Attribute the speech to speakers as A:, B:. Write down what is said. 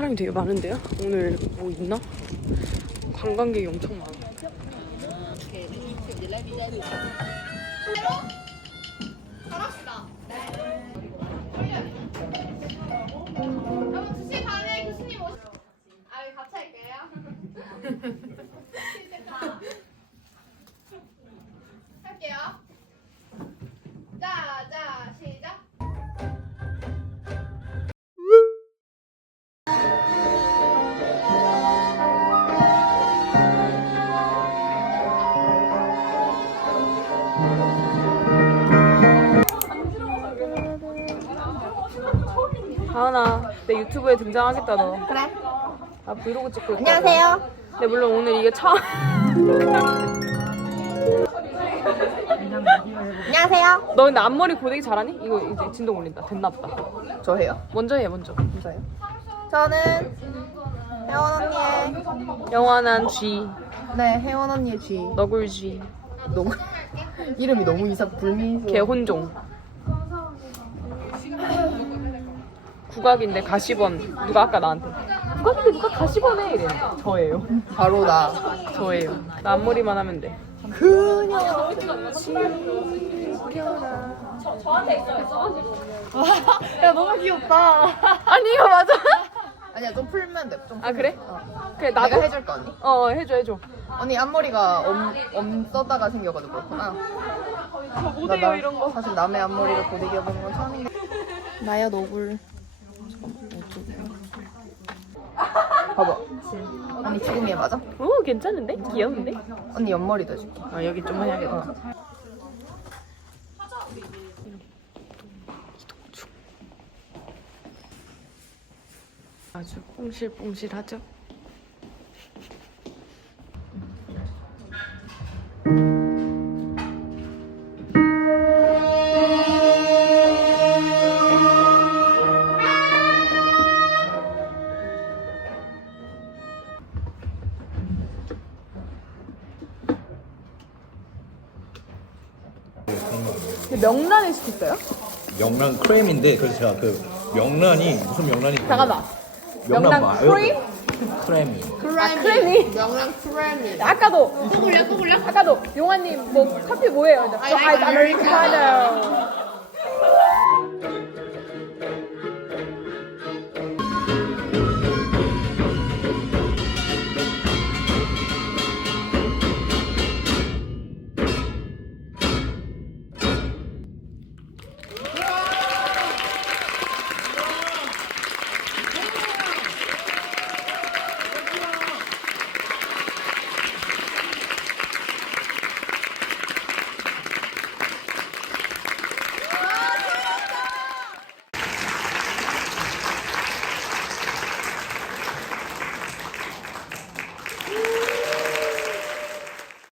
A: 사람이 되게 많은데요? 오늘 뭐 있나? 관광객이 엄청 많아.
B: 잘합시다. 여러분 2시 반에 교수님 오시. 아, 우리 같이 할게요. 할게요. 자, 시작.
A: 하은아, 내 유튜브에 등장하겠다 너.
B: 그래.
A: 나 브이로그 찍고 있거든.
B: 안녕하세요.
A: 근데 물론 오늘 이게 처음.
B: 안녕하세요.
A: 너 근데 앞머리 고데기 잘하니? 이거 이제 진동 올린다. 됐나 보다.
B: 저 해요?
A: 먼저 해, 먼저.
B: 저요? 저는 혜원 언니의
A: 영원한 G,
B: 네 혜원 언니의 G.
A: 너굴 G,
B: 너무 이름이 너무 불미스러워.
A: 개혼종. 국악인데 가시번. 누가 아까 나한테 국악인데 누가 가시번 해? 이래. 저예요.
B: 바로 나.
A: 저예요. 나 앞머리만 하면 돼.
B: 그녀. 야 너무 귀엽다.
A: 아니 이거 맞아?
B: 아니야 좀 풀면 돼. 좀.
A: 아 그래? 그래
B: 나도
A: 나도
B: 해줄까 언니?
A: 해줘.
B: 언니 앞머리가 썼다가 생겨가지고 그렇구나.
A: 못해요 이런 거.
B: 사실 남의 앞머리를 고데기 해보는 건 처음인 게. 나야 너굴. 봐봐. 언니 지금이 맞아?
A: 오 괜찮은데? 귀여운데?
B: 언니 옆머리도 해줄게.
A: 아 여기 좀 해야겠다. 아주 뽕실뽕실하죠? 명란을 시켰어요?
C: 명란 크림인데 그래서 제가 그 명란이 무슨 명란이
A: 잠깐만. 명란 크림?
C: 크림이
A: 크림이?
B: 명랑 크래미.
A: 아까도 또 굴려? 아까도 용환님 뭐 커피 뭐예요? 저 아이스 아메리카노.